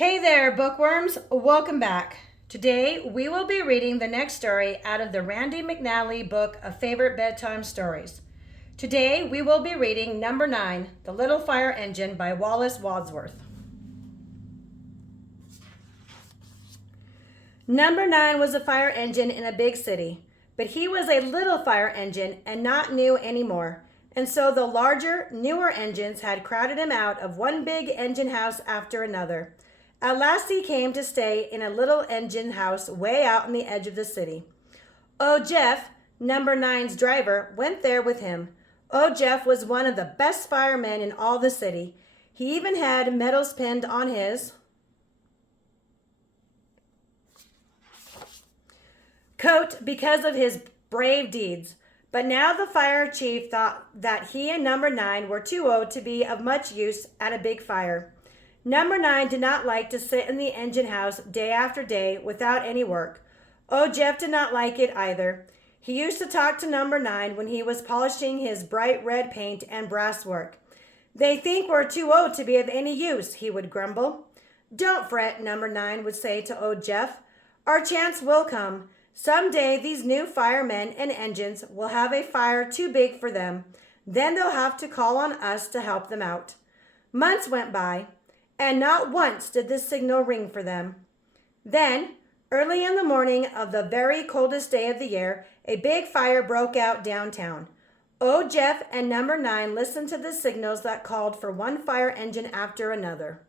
Hey there, bookworms. Welcome back. Today, we will be reading the next story out of the Randy McNally book of favorite bedtime stories. Today, we will be reading number 9, The Little Fire Engine by Wallace Wadsworth. Number 9 was a fire engine in a big city, but he was a little fire engine and not new anymore. And so the larger, newer engines had crowded him out of one big engine house after another. At last he came to stay in a little engine house way out on the edge of the city. Old Jeff, number 9's driver, went there with him. Old Jeff was one of the best firemen in all the city. He even had medals pinned on his coat because of his brave deeds. But now the fire chief thought that he and number 9 were too old to be of much use at a big fire. Number 9 did not like to sit in the engine house day after day without any work. Old Jeff did not like it either. He used to talk to number 9 when he was polishing his bright red paint and brass work. "They think we're too old to be of any use," he would grumble. "Don't fret," number 9 would say to old Jeff. "Our chance will come. Someday these new firemen and engines will have a fire too big for them. Then they'll have to call on us to help them out." Months went by, and not once did the signal ring for them. Then, early in the morning of the very coldest day of the year, a big fire broke out downtown. Old Jeff and number 9 listened to the signals that called for one fire engine after another.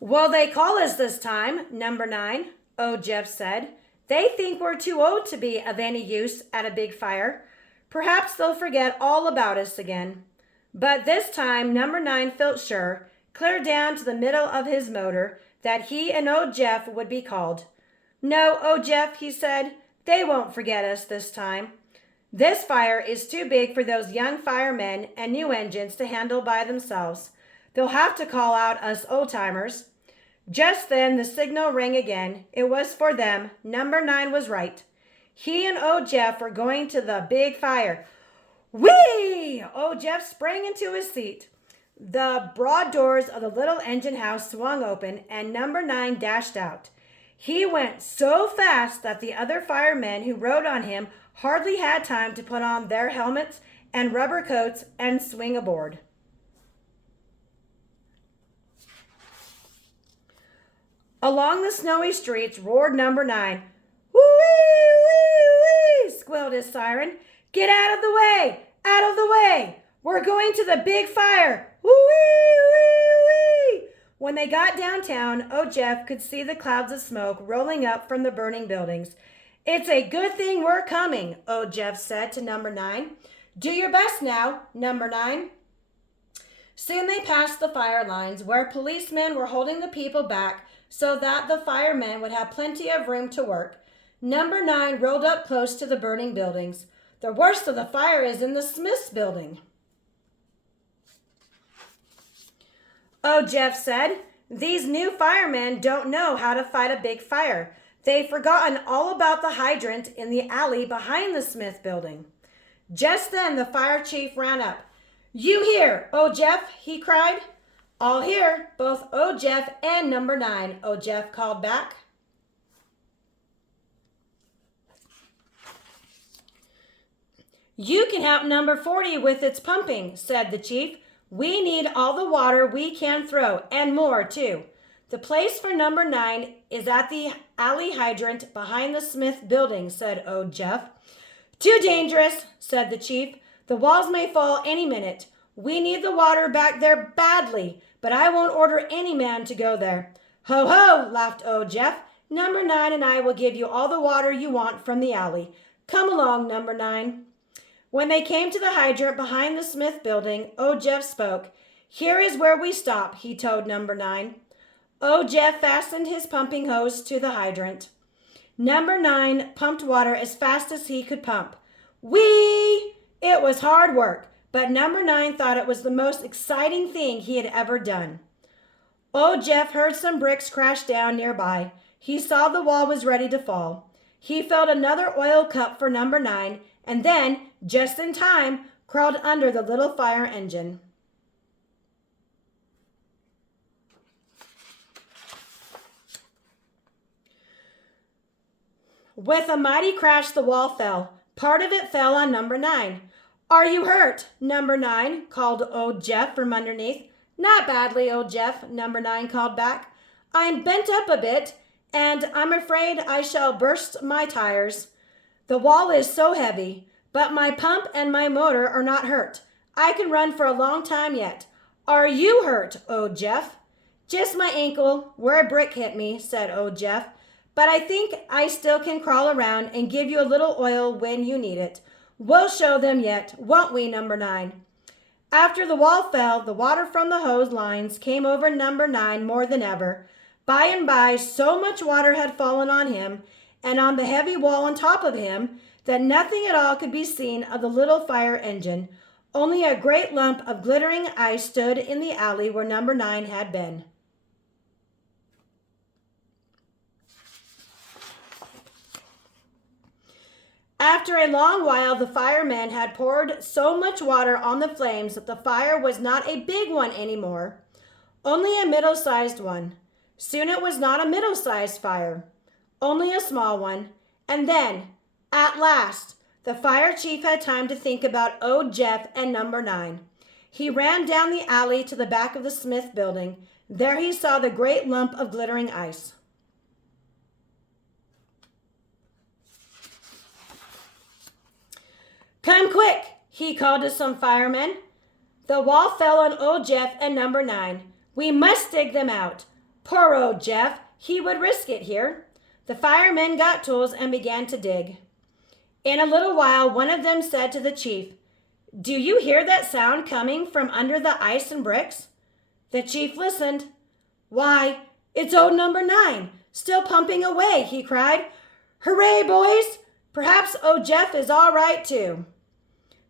"Will they call us this time, number 9? Old Jeff said. "They think we're too old to be of any use at a big fire. Perhaps they'll forget all about us again." But this time, number 9 felt sure, clear down to the middle of his motor, that he and old Jeff would be called. "No, old Jeff," he said, "they won't forget us this time. This fire is too big for those young firemen and new engines to handle by themselves. They'll have to call out us old-timers." Just then the signal rang again. It was for them. Number 9 was right. He and old Jeff were going to the big fire. Whee! Old Jeff sprang into his seat. The broad doors of the little engine house swung open, and number 9 dashed out. He went so fast that the other firemen who rode on him hardly had time to put on their helmets and rubber coats and swing aboard. Along the snowy streets roared number 9. "Woo-wee, wee-wee," squealed his siren. "Get out of the way! Out of the way! We're going to the big fire! Woo-wee, wee-wee!" When they got downtown, old Jeff could see the clouds of smoke rolling up from the burning buildings. "It's a good thing we're coming," old Jeff said to number 9. "Do your best now, number 9. Soon they passed the fire lines, where policemen were holding the people back so that the firemen would have plenty of room to work. Number 9 rolled up close to the burning buildings. "The worst of the fire is in the Smith's building," old Jeff said. "These new firemen don't know how to fight a big fire. They've forgotten all about the hydrant in the alley behind the Smith building." Just then the fire chief ran up. "You here, old Jeff?" he cried. "All here, both old Jeff and number 9, old Jeff called back. "You can help number 40 with its pumping," said the chief. "We need all the water we can throw, and more too. The place for number 9 is at the alley hydrant behind the Smith building," said old Jeff. "Too dangerous," said the chief. "The walls may fall any minute. We need the water back there badly, but I won't order any man to go there." "Ho, ho," laughed old Jeff. "Number 9 and I will give you all the water you want from the alley. Come along, number 9. When they came to the hydrant behind the Smith building, old Jeff spoke. "Here is where we stop," he told number 9. Old Jeff fastened his pumping hose to the hydrant. Number 9 pumped water as fast as he could pump. Whee! It was hard work, but number 9 thought it was the most exciting thing he had ever done. Old Jeff heard some bricks crash down nearby. He saw the wall was ready to fall. He filled another oil cup for number 9, and then, just in time, crawled under the little fire engine. With a mighty crash, the wall fell. Part of it fell on number 9. "Are you hurt, number 9?" called old Jeff from underneath. "Not badly, old Jeff," number 9 called back. "I'm bent up a bit, and I'm afraid I shall burst my tires. The wall is so heavy, but my pump and my motor are not hurt. I can run for a long time yet. Are you hurt, old Jeff?" "Just my ankle, where a brick hit me," said old Jeff. "But I think I still can crawl around and give you a little oil when you need it. We'll show them yet, won't we, number 9? After the wall fell, the water from the hose lines came over number 9 more than ever. By and by, so much water had fallen on him and on the heavy wall on top of him that nothing at all could be seen of the little fire engine. Only a great lump of glittering ice stood in the alley where number 9 had been. After a long while, the firemen had poured so much water on the flames that the fire was not a big one anymore, only a middle-sized one. Soon it was not a middle-sized fire, only a small one. And then, at last, the fire chief had time to think about old Jeff and number 9. He ran down the alley to the back of the Smith building. There he saw the great lump of glittering ice. "Come quick," he called to some firemen. "The wall fell on old Jeff and number 9. We must dig them out. Poor old Jeff, he would risk it here." The firemen got tools and began to dig. In a little while, one of them said to the chief, "Do you hear that sound coming from under the ice and bricks?" The chief listened. "Why, it's old number 9, still pumping away," he cried. "Hooray, boys! Perhaps old Jeff is all right, too."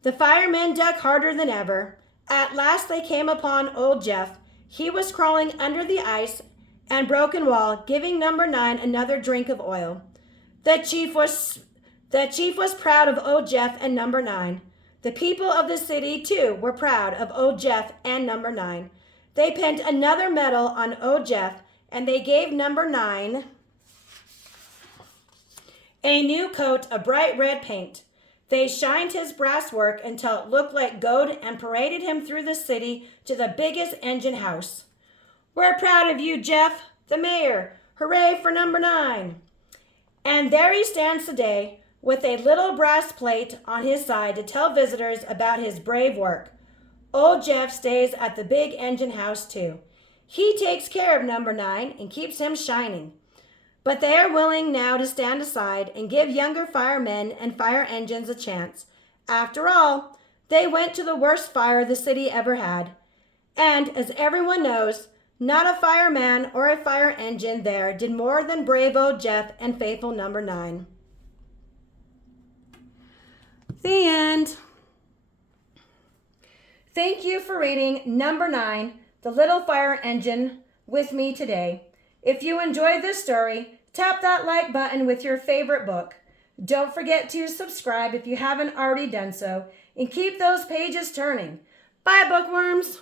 The firemen dug harder than ever. At last they came upon old Jeff. He was crawling under the ice and broken wall, giving number 9 another drink of oil. The chief was proud of old Jeff and number 9. The people of the city, too, were proud of old Jeff and number 9. They pinned another medal on old Jeff, and they gave number 9 a new coat of bright red paint. They shined his brass work until it looked like gold and paraded him through the city to the biggest engine house. "We're proud of you, Jeff, the mayor. Hooray for number 9. And there he stands today with a little brass plate on his side to tell visitors about his brave work. Old Jeff stays at the big engine house, too. He takes care of number 9 and keeps him shining. But they are willing now to stand aside and give younger firemen and fire engines a chance. After all, they went to the worst fire the city ever had. And as everyone knows, not a fireman or a fire engine there did more than brave old Jeff and faithful number 9. The end. Thank you for reading number 9, The Little Fire Engine, with me today. If you enjoyed this story, tap that like button with your favorite book. Don't forget to subscribe if you haven't already done so, and keep those pages turning. Bye, bookworms!